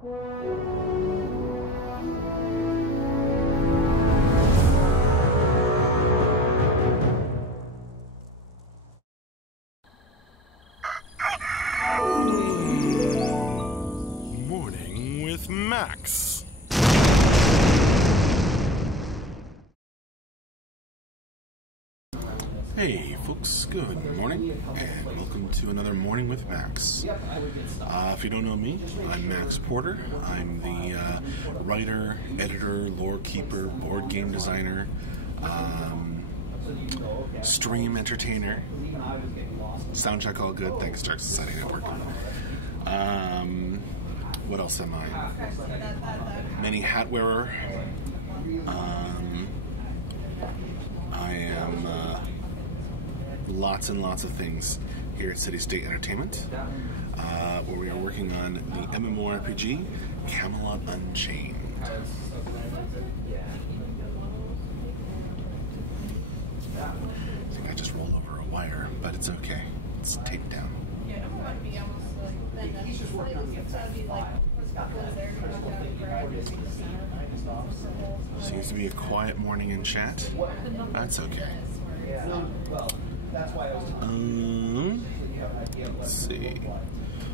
Morning with Max. Hey folks, good morning, and welcome to another Morning with Max. If you don't know me, I'm Max Porter. I'm the writer, editor, lore keeper, board game designer, stream entertainer, sound check all good, thanks Dark Society Network. What else am I? Many hat wearer. I am lots and lots of things here at City State Entertainment, where we are working on the MMORPG Camelot Unchained. I think I just rolled over a wire, but it's okay. It's taped down. Seems to be a quiet morning in chat. That's okay. Let's see.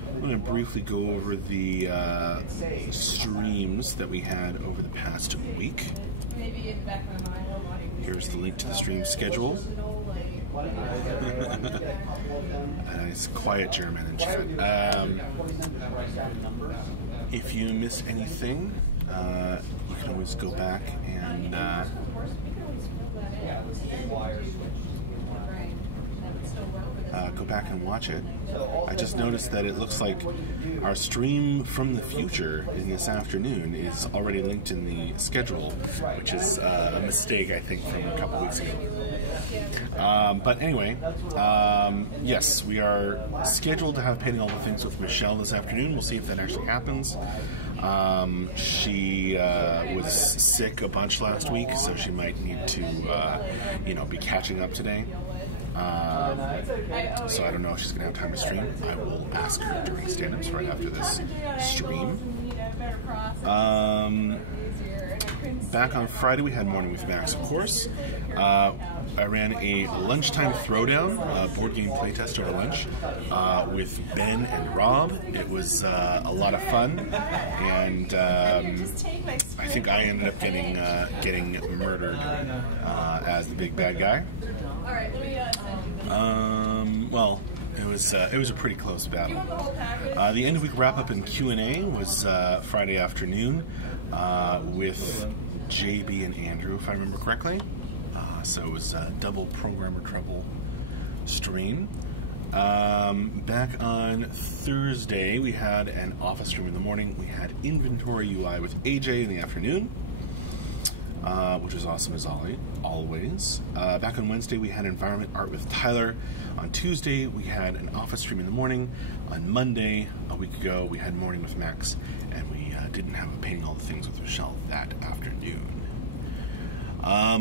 I'm going to briefly go over the streams that we had over the past week. Here's the link to the stream schedule. It's quiet German in chat. If you miss anything, you can always go back and go back and watch it. I just noticed that it looks like our stream from the future in this afternoon is already linked in the schedule, which is a mistake, I think, from a couple weeks ago. But anyway, yes, we are scheduled to have Painting All the Things with Michelle this afternoon. We'll see if that actually happens. She was sick a bunch last week, so she might need to, be catching up today. So I don't know if she's going to have time to stream. I will ask her during stand-ups right after this stream. Back on Friday, we had Morning with Max, of course. I ran a lunchtime throwdown, board game playtest over lunch, with Ben and Rob. It was a lot of fun, and I think I ended up getting murdered as the big bad guy. Well, it was a pretty close battle. The end of week wrap up and Q&A was Friday afternoon with JB and Andrew, if I remember correctly. So it was a double Programmer Trouble stream. Back on Thursday, we had an office stream in the morning. We had Inventory UI with AJ in the afternoon, which was awesome as always. Back on Wednesday, we had Environment Art with Tyler. On Tuesday, we had an office stream in the morning. On Monday, a week ago, we had Morning with Max, and we didn't have a Painting All the Things with Michelle that afternoon.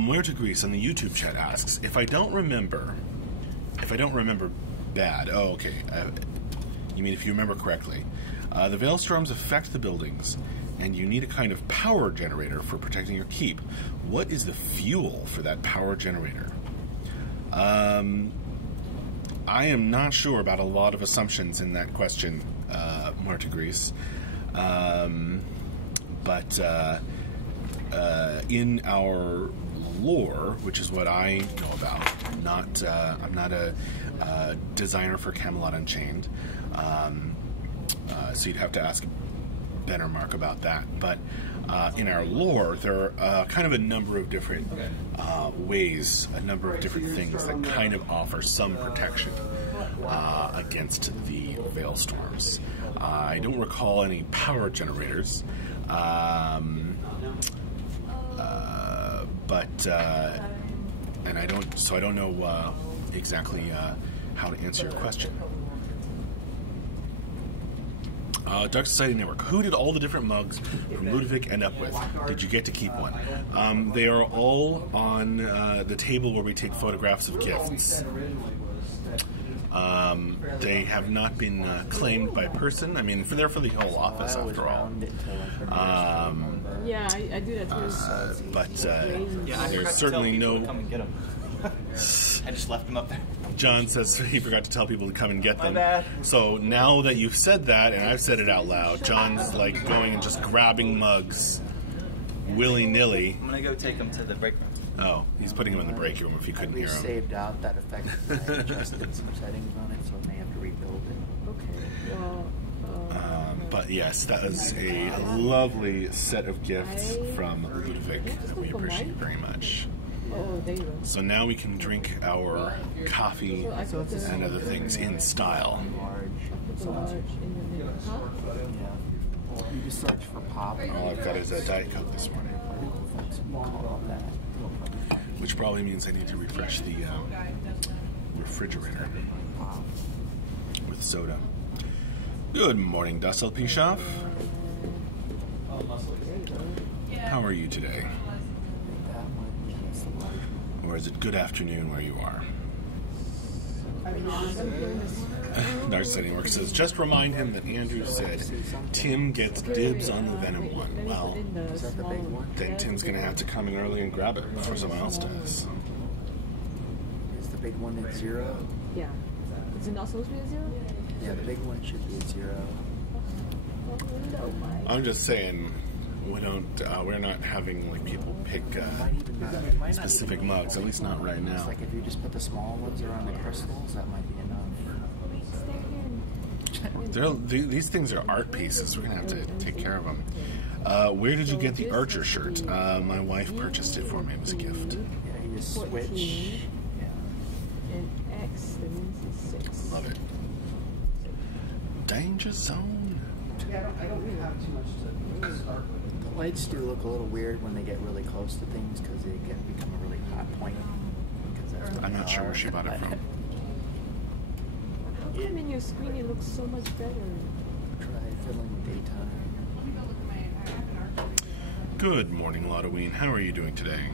Where to Greece on the YouTube chat asks, if I don't remember bad, oh, okay, you mean if you remember correctly, the Veilstorms affect the buildings, and you need a kind of power generator for protecting your keep. What is the fuel for that power generator? I am not sure about a lot of assumptions in that question, Marta Greece. But in our lore, which is what I know about, I'm not a designer for Camelot Unchained, so you'd have to ask Ben or Mark about that. But in our lore, there are kind of a number of different ways, a number of different things that kind of offer some protection against the Veilstorms. I don't recall any power generators, and I don't know exactly how to answer your question. Dark Society Network. Who did all the different mugs from Ludovic end up with? Did you get to keep one? They are all on the table where we take photographs of gifts. They have not been claimed by person. I mean, they're for the whole office, after all. Yeah, I do that too. But there's certainly no... Come and get them. I just left them up there. John says he forgot to tell people to come and get them. My bad. So now that you've said that, and I've said it out loud, John's like going and just grabbing mugs willy-nilly. I'm going to go take them to the break room. Oh, he's putting them in the break room if you couldn't hear him. Saved out that effect. I adjusted some settings on it, so I may have to rebuild it. Okay, well... But yes, that is a lovely set of gifts from Ludwig that we appreciate very much. Oh, there you go. So now we can drink our coffee and other things in style. You just search for pop. All I've got is a Diet Coke this morning, which probably means I need to refresh the refrigerator with soda. Good morning, Dussel Pishoff. How are you today? Or is it good afternoon where you are? Narcissistic Work says, just remind him that Andrew said Tim gets dibs on the Venom one. Well, then Tim's going to have to come in early and grab it before someone else does. Is the big one at 0? Yeah. Is it not supposed to be at 0? Yeah, the big one should be at 0. I'm just saying, we're not having like people pick specific mugs, at least not right now. It's like if you just put the small ones around the crystals, that might be enough. These things are art pieces. We're going to have to take care of them. Where did you get the Archer shirt? My wife purchased it for me. It was a gift. Yeah, you just switch. Yeah. And X, that means it's 6. Love it. Danger Zone. The lights do look a little weird when they get really close to things because they can become a really hot point. I'm not sure where she bought it from. How come in your screen it looks so much better? Try filling daytime. Good morning, Lottoween. How are you doing today?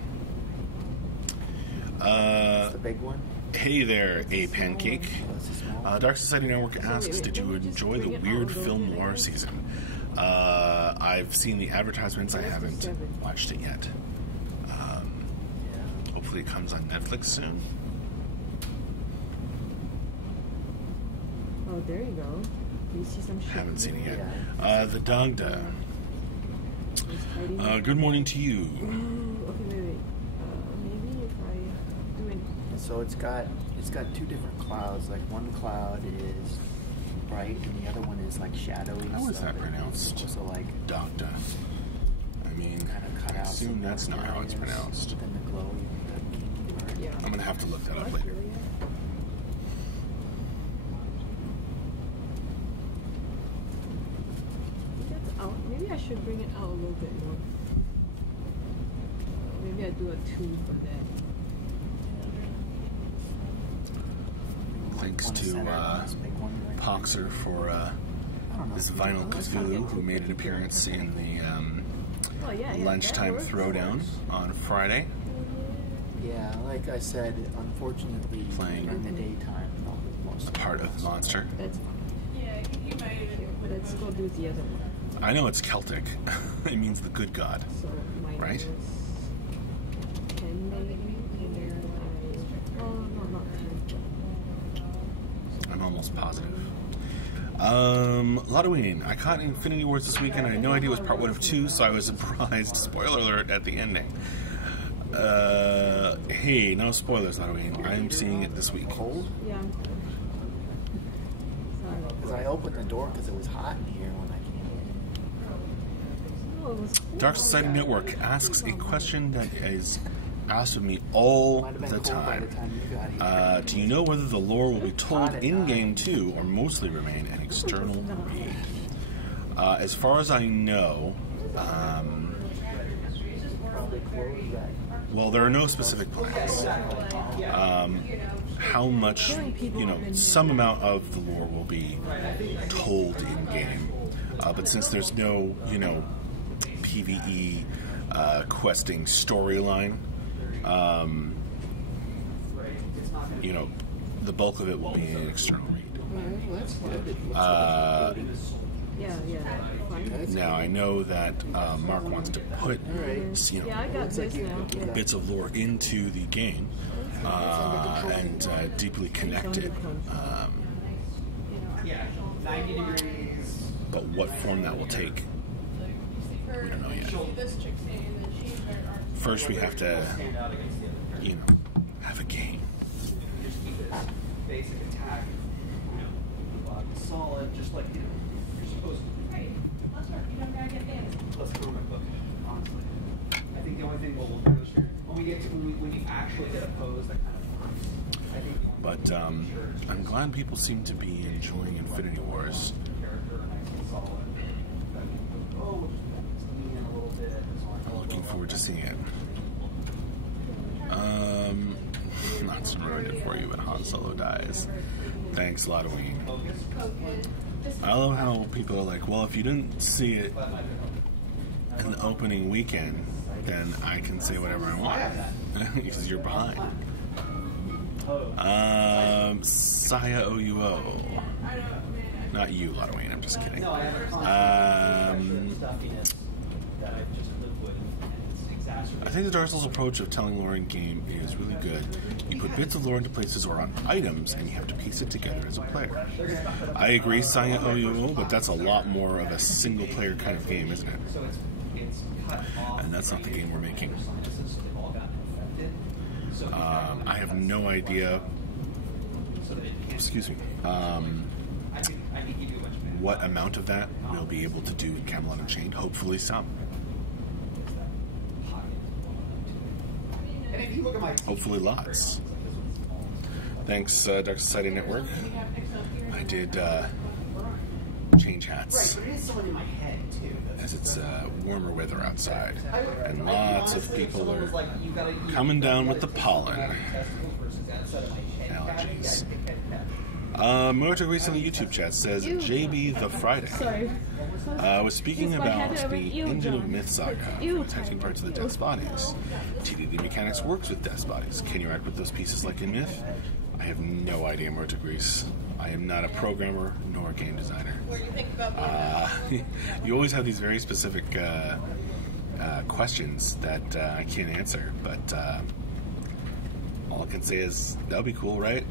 That's the big one. Hey there, A Pancake. Dark Society Network asks, did you enjoy the Weird Film Noir season? I've seen the advertisements. I haven't watched it yet. Hopefully it comes on Netflix soon. Oh, there you go. You see some shit. Haven't seen it yet. The Dogda. Good morning to you. Ooh, okay, wait. Maybe if I do it. So it's got 2 different clouds. Like one cloud is bright, and the other one is like shadowy. How is that pronounced? So like Dogda. I mean, kind of cut I out. assume that's not how it's pronounced. Then the glowy. Yeah. I'm gonna have to look that up later. Maybe I should bring it out a little bit more. Maybe I do a 2 for that. Thanks to Poxer for this Vinyl Cthulhu, who made an appearance in the lunchtime throwdown on Friday. Yeah, like I said, unfortunately, Playing in the daytime, a part of Monster. That's fine. Let's go do the other one. I know it's Celtic. It means the good god. So right? 10 maybe, and then not 10. I'm almost positive. Lottoween. I caught Infinity Wars this weekend. I had no idea it was part 1 of 2, so I was surprised. Spoiler alert at the ending. Hey, no spoilers, Lottoween. I'm seeing it this week. Cold? Yeah. Sorry. Because I opened the door because it was hot in here when I came in. No, it was cool. Dark Society Network asks a question that is asked of me all the time. Do you know whether the lore will be told in-game too, or mostly remain an external read? As far as I know, well, there are no specific plans. How much, some amount of the lore will be told in-game. But since there's no, PvE questing storyline, the bulk of it will be an external read. Well, that's good. It looks Uh, like it's Yeah, fine. Now I know that Mark wants to put Yeah, I got this now. Yeah. bits of lore into the game and deeply connect it. But what form that will take, we don't know yet. First, we have to, have a game. Basic attack, solid, just like you're supposed to. Right. Let's comic book, honestly. I think the only thing we'll do is when you actually get a pose that kind of. I think. But I'm glad people seem to be enjoying Infinity Wars. I'm looking forward to seeing it. Not to ruin it for you, but Han Solo dies. Thanks, Lotoween. I love how people are like, well, if you didn't see it in the opening weekend, then I can say whatever I want because you're behind. Saya OUO. Not you, Lotoween, I'm just kidding. I think the Dark Souls approach of telling lore in game is really good. You put bits of lore into places or on items, and you have to piece it together as a player. I agree, Saya OUO, but that's a lot more of a single-player kind of game, isn't it? And that's not the game we're making. I have no idea. Excuse me. What amount of that we'll be able to do in Camelot Unchained? Hopefully some. Hopefully lots. Thanks, Dark Society Network. I did change hats as it's warmer weather outside, and lots of people are coming down with the pollen allergies. Motor Grease in the YouTube chat says JB the Friday. Sorry. Was speaking about the engine of Myth Saga, protecting parts of the Death's Bodies. TDD Mechanics works with Death's Bodies. Can you act with those pieces like in Myth? I have no idea, Motor Grease. I am not a programmer nor a game designer. You always have these very specific questions that I can't answer, but all I can say is that'll be cool, right?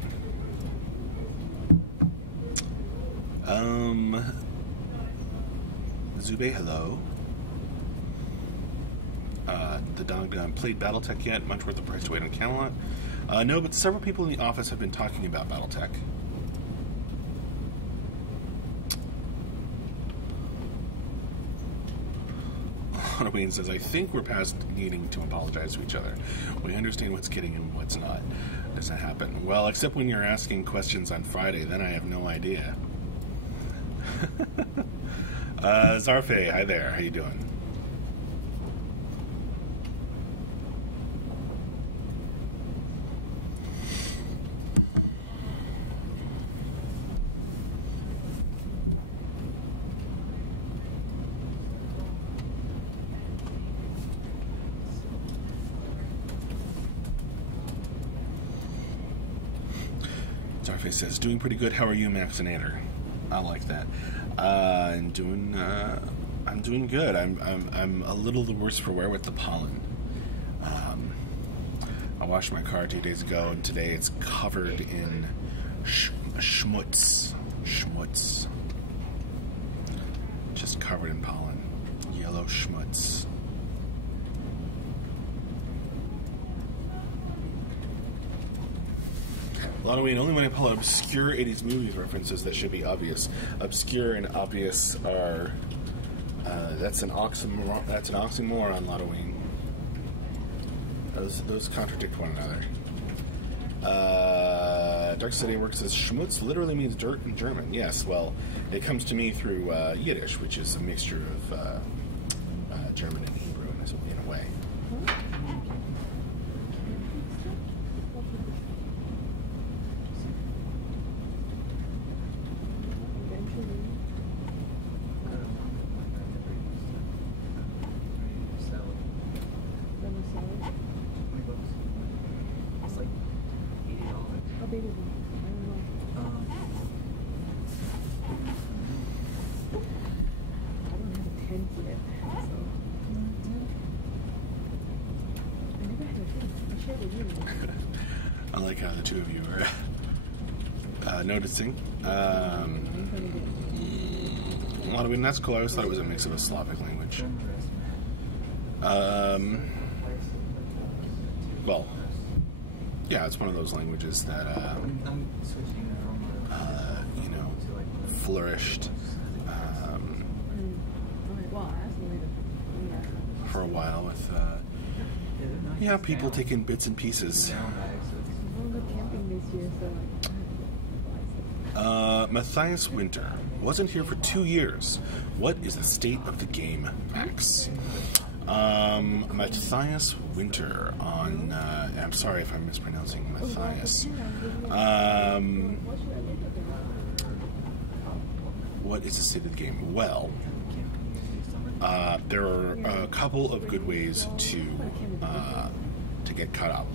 Zube, hello. The dog played Battletech yet? Much worth the price to wait on Camelot? No, but several people in the office have been talking about Battletech. Halloween says, I think we're past needing to apologize to each other. We understand what's kidding and what's not. Does that happen? Well, except when you're asking questions on Friday, then I have no idea. Zarfe, hi there. How you doing? Zarfe says, doing pretty good. How are you, Maxinator? I like that. I'm doing good. I'm a little the worse for wear with the pollen. I washed my car 2 days ago, and today it's covered in schmutz. Just covered in pollen. Yellow schmutz. Halloween, only when I pull out obscure 80s movies references that should be obvious. Obscure and obvious are that's an oxymoron. That's an oxymoron, Halloween. Those contradict one another. Dark City Works says schmutz literally means dirt in German. Yes, well, it comes to me through Yiddish, which is a mixture of German and Hebrew in a way. How big is it? I like how the two of you are noticing. Well, I mean, that's cool. I always thought it was a mix of a Slavic language. Well, yeah, it's one of those languages that, you know, flourished for a while with, yeah, people taking bits and pieces. Matthias Winter wasn't here for 2 years. What is the state of the game, Max? Matthias Winter on, I'm sorry if I'm mispronouncing Matthias. What is the state of the game? Well, there are a couple of good ways to get caught up.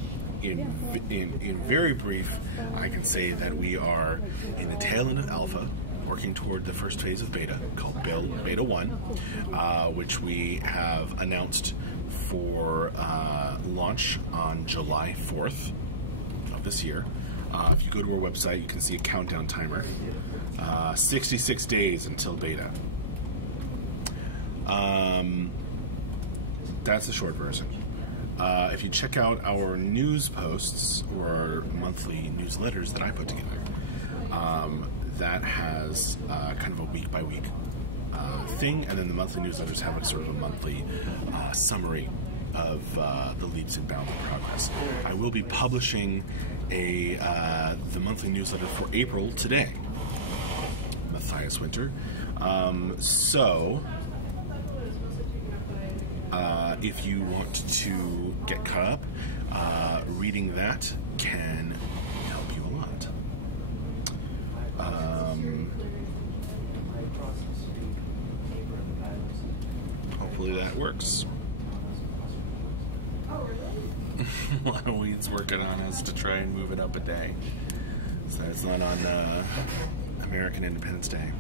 In very brief, I can say that we are in the tail end of alpha, working toward the first phase of beta, called Beta 1, which we have announced for launch on July 4th of this year. If you go to our website, you can see a countdown timer. 66 days until beta. That's the short version. If you check out our news posts or monthly newsletters that I put together, that has kind of a week-by-week thing, and then the monthly newsletters have a sort of a monthly summary of the leaps and bounds of progress. I will be publishing the monthly newsletter for April today, Matthias Winter. If you want to get caught up, reading that can help you a lot. Hopefully that works. A lot of weeds working on us to try and move it up a day, so it's not on American Independence Day.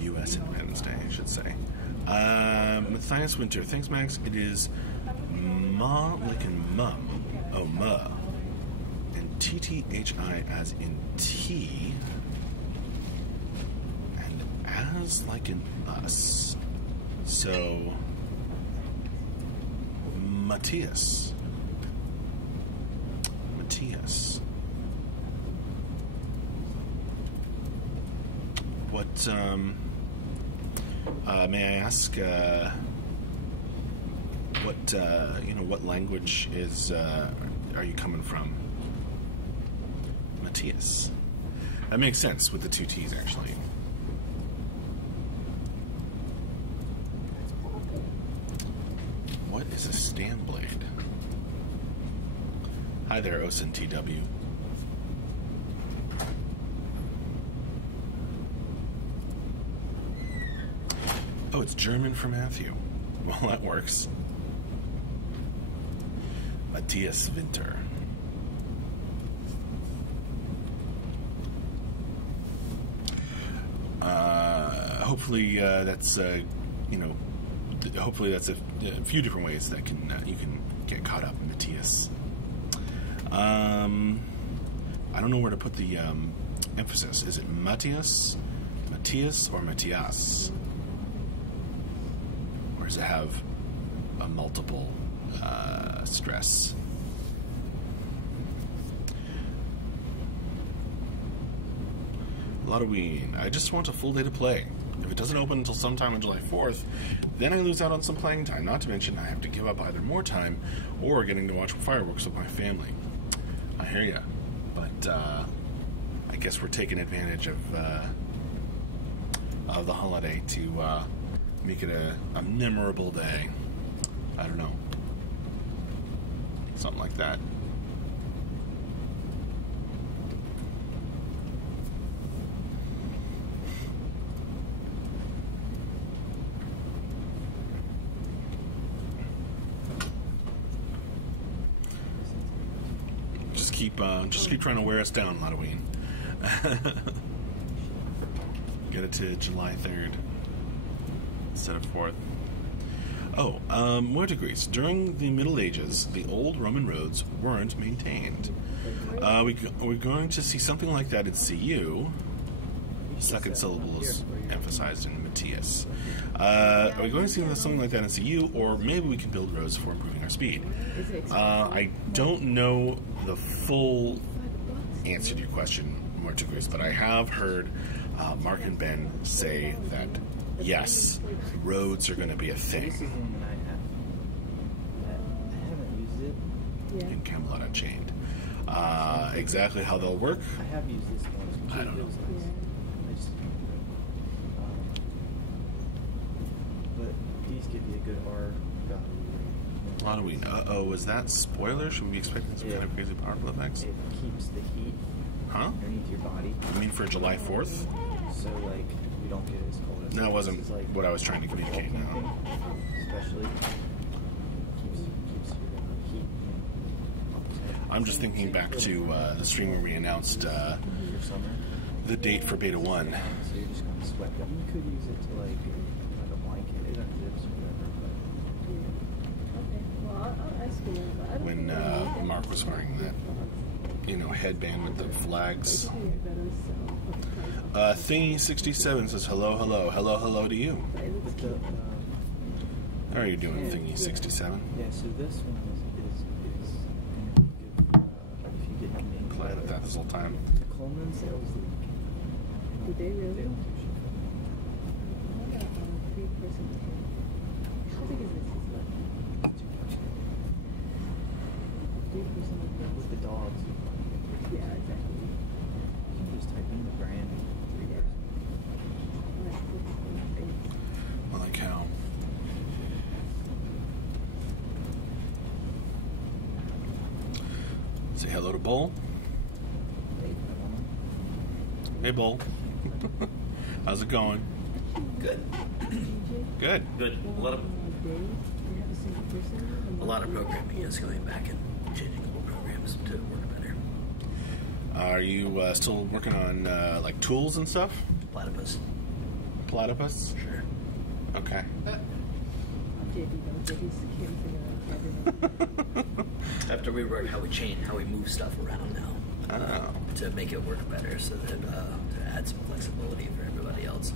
U.S. Independence Day, I should say. Matthias Winter, thanks, Max. It is Ma like in mum. Oh, ma. And TTHI as in tea. And as like in us. So, Matthias. What, may I ask, what language are you coming from? Matthias. That makes sense with the two T's, actually. What is a stam blade? Hi there, Osin TW. Oh, it's German for Matthew. Well, that works. Matthias Winter. Hopefully that's hopefully that's a few different ways that you can get caught up in Matthias. I don't know where to put the emphasis. Is it Matthias, or Matthias? Or does it have a multiple stress? Halloween. I just want a full day to play. If it doesn't open until sometime on July 4th, then I lose out on some playing time. Not to mention I have to give up either more time or getting to watch fireworks with my family. I hear ya. But I guess we're taking advantage of the holiday to make it a memorable day. I don't know. Something like that. Just keep trying to wear us down, Halloween. Get it to July 3rd. instead of 4th. Oh, more degrees. During the Middle Ages, the old Roman roads weren't maintained. We're going to see something like that in CU. Second syllable is emphasized in Matthias. Are we going to see something like that in CU, or maybe we can build roads for improving our speed? I don't know the full answer to your question, more degrees, but I have heard Mark and Ben say that yes, roads are going to be a This is thing one that I haven't used it. in Camelot Unchained. Exactly how they'll work, I have used this one. I don't know. I just, but these give you a good R value. Halloween. Uh-oh, was that spoiler? Should we be expecting some kind of crazy powerful effects? It keeps the heat Huh? underneath your body, You mean for July 4th? so like we don't get as cold as That this wasn't is, like, what I was trying to communicate, no. camping, especially keeps your heat. I'm just thinking back to the stream where we announced For summer. the date for Beta 1. So you're just going to sweat them. You could use it to like a blanket, it unzips or whatever. Okay. Well, I'll ask you. But I don't When think I Mark was wearing that, headband with the flags. Thingy67 says hello, hello, hello, hello to you. But the, How are you doing, Thingy67? yeah, so this one is going to be good if you get named Playing with that this whole time. The Coleman sales league. Did they really? They don't do shit. I got a 3-person team. How big is this? It's too much. 3-person of With the dogs, Yeah, exactly. you can just type in the brand. 3 years. Well, like how? Say hello to Bull. Hey, Bull. How's it going? Good. Good. Good. A lot of programming is going back and changing old programs to work better. Are you still working on like tools and stuff? Platypus. Platypus? Sure. Okay. I have to rework how we move stuff around now Oh. to make it work better, so that to add some flexibility for everybody else.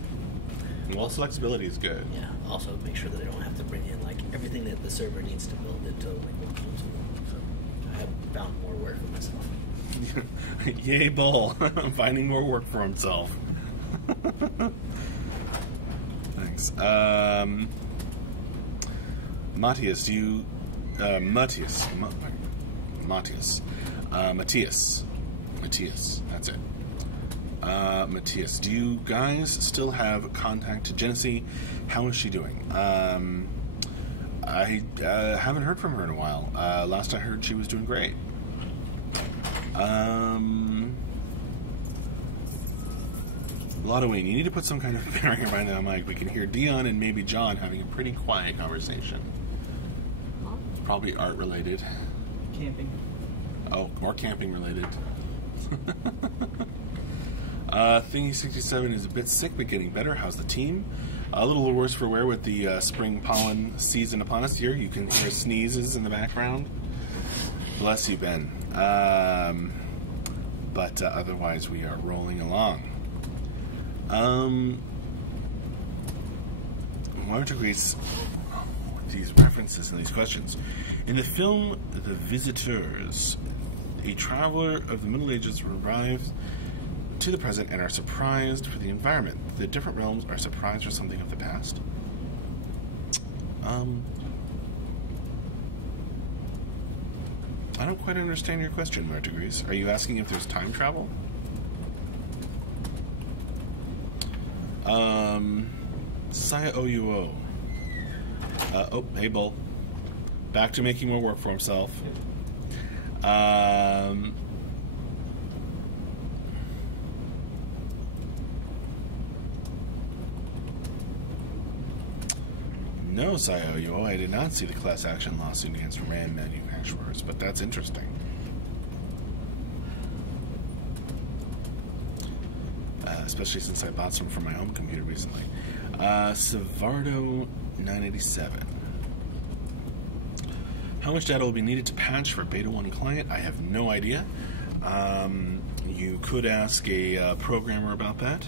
Well, flexibility is good. Yeah. Also, make sure that they don't have to bring in like everything that the server needs to build into like one console. So I have found more work for myself. Yay, Bull. Finding more work for himself. Thanks. Matthias, do you... Matthias, that's it. Matthias, do you guys still have contact to Genesee? How is she doing? I haven't heard from her in a while. Last I heard, she was doing great. Lottoween, you need to put some kind of bearing around that mic. We can hear Dion and maybe John having a pretty quiet conversation. Probably art related. Camping. Oh, more camping related. Thingy67 is a bit sick, but getting better. How's the team? A little worse for wear with the spring pollen season upon us here. You can hear sneezes in the background. Bless you, Ben. But otherwise, we are rolling along. Why don't you read these references and these questions? In the film The Visitors, a traveler of the Middle Ages arrives to the present and are surprised for the environment. The different realms are surprised for something of the past. I don't quite understand your question, Martigrees. Are you asking if there's time travel? Saya OUO. Oh, hey, Bull. Back to making more work for himself. No, Saya OUO, I did not see the class action lawsuit against RAM manufacturers, but that's interesting. Especially since I bought some for my home computer recently. Savardo 987. How much data will be needed to patch for Beta 1 client? I have no idea. You could ask a programmer about that,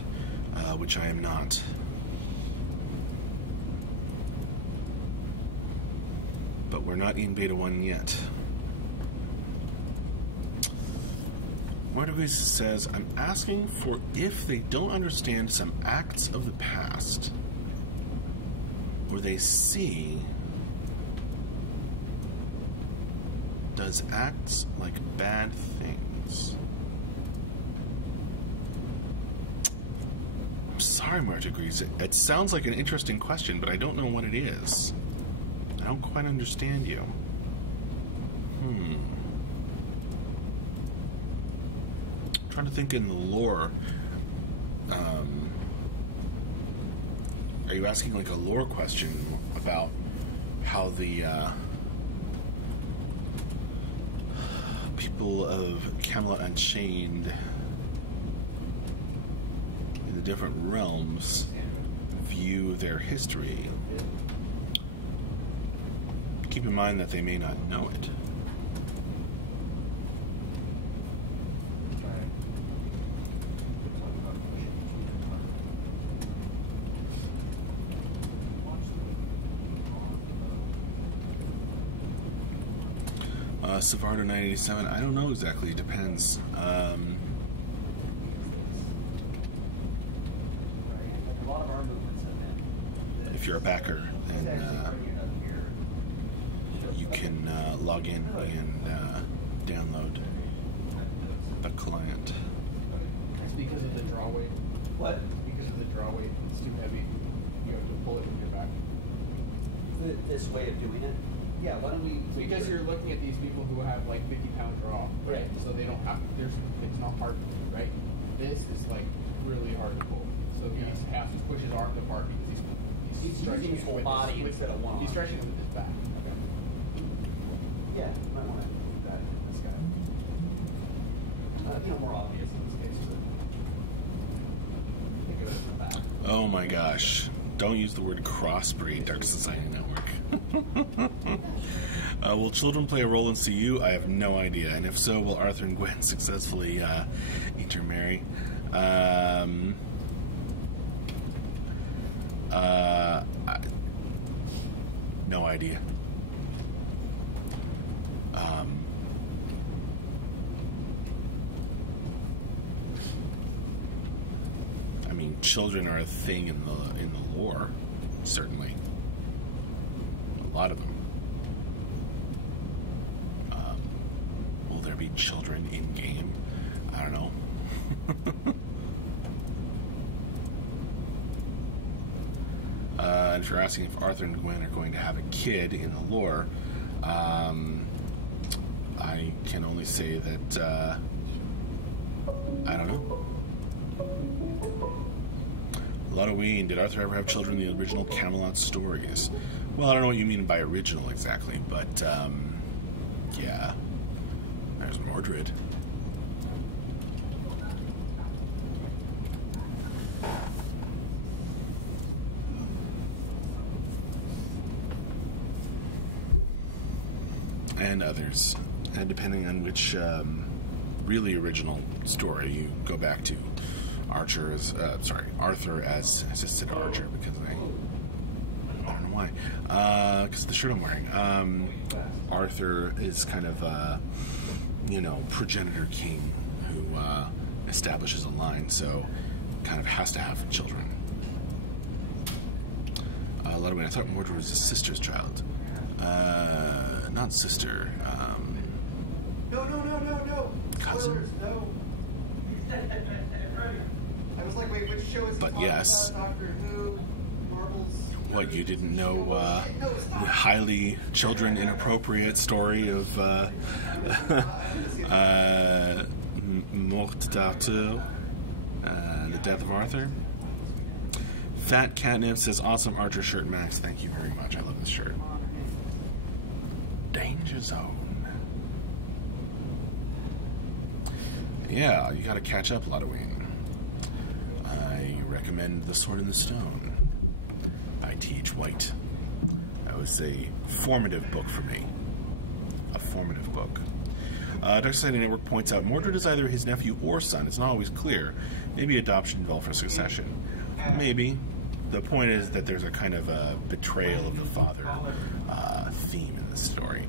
which I am not. But we're not in Beta 1 yet. Mardovis says, I'm asking for if they don't understand some acts of the past, or they see does acts like bad things. I'm sorry, Mardovis. It sounds like an interesting question, but I don't know what it is. I don't quite understand you. Trying to think in the lore. Are you asking like a lore question about how the people of Camelot Unchained in the different realms view their history? Keep in mind that they may not know it. Savardo 987, I don't know exactly, it depends. If you're a backer, then you can log in and download the client. It's because of the draw weight. What? Because of the draw weight. It's too heavy. You have to pull it with your back. This way of doing it? Yeah, why don't we? Because you're looking at these people who have like 50-pound draw, right? So they don't have. It's not hard, right? This is like really hard to pull. So he has to push his arms apart because he's stretching his whole body instead of one. He's stretching it with his back. Okay. Yeah, you might want to do that. This guy. More obvious in this case. Think of it in the back. Oh my gosh. Don't use the word crossbreed, Dark Society Network. Will children play a role in CU? I have no idea. And if so, will Arthur and Gwen successfully intermarry? No idea. I mean, children are a thing in the lore, certainly. A lot of them. Will there be children in game? I don't know. And if you're asking if Arthur and Gwen are going to have a kid in the lore, I can only say that I don't know. Halloween, did Arthur ever have children in the original Camelot stories? Well, I don't know what you mean by original exactly, but yeah. There's Mordred. And others. And depending on which really original story you go back to. Arthur as assisted Archer, because I don't know why. Because the shirt I'm wearing. Arthur is kind of progenitor king who establishes a line, so kind of has to have children. I thought Mordred was his sister's child. Not sister. No. Cousin? Spoilers, no. I was like, wait, which show is he But talking yes. about? Doctor Who, Marvel's... What, you didn't know the highly children inappropriate story of Mort d'Arthur, the death of Arthur? Fat Catnip says, awesome Archer shirt, Max. Thank you very much. I love this shirt. Danger Zone. Yeah, you gotta catch up, Halloween. I recommend The Sword in the Stone. T.H. White. That was a formative book for me. A formative book. Dark Society Network points out Mordred is either his nephew or son. It's not always clear. Maybe adoption involved for succession. Maybe. The point is that there's a kind of a betrayal of the father theme in this story.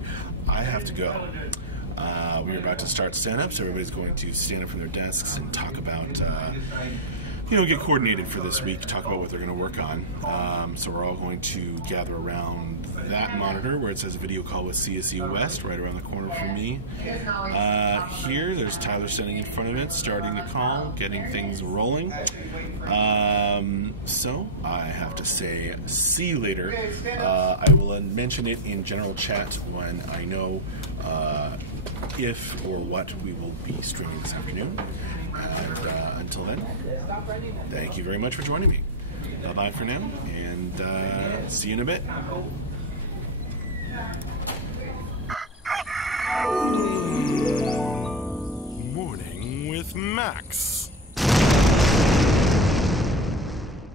I have to go. We're about to start stand-up, so everybody's going to stand up from their desks and talk about, get coordinated for this week, talk about what they're going to work on. So we're all going to gather around that monitor where it says video call with CSE West, right around the corner from me. Here, there's Tyler standing in front of it, starting the call, getting things rolling. So I have to say, see you later. I will mention it in general chat when I know if or what we will be streaming this afternoon. And until then, thank you very much for joining me. Bye-bye for now, and see you in a bit. Morning with Max.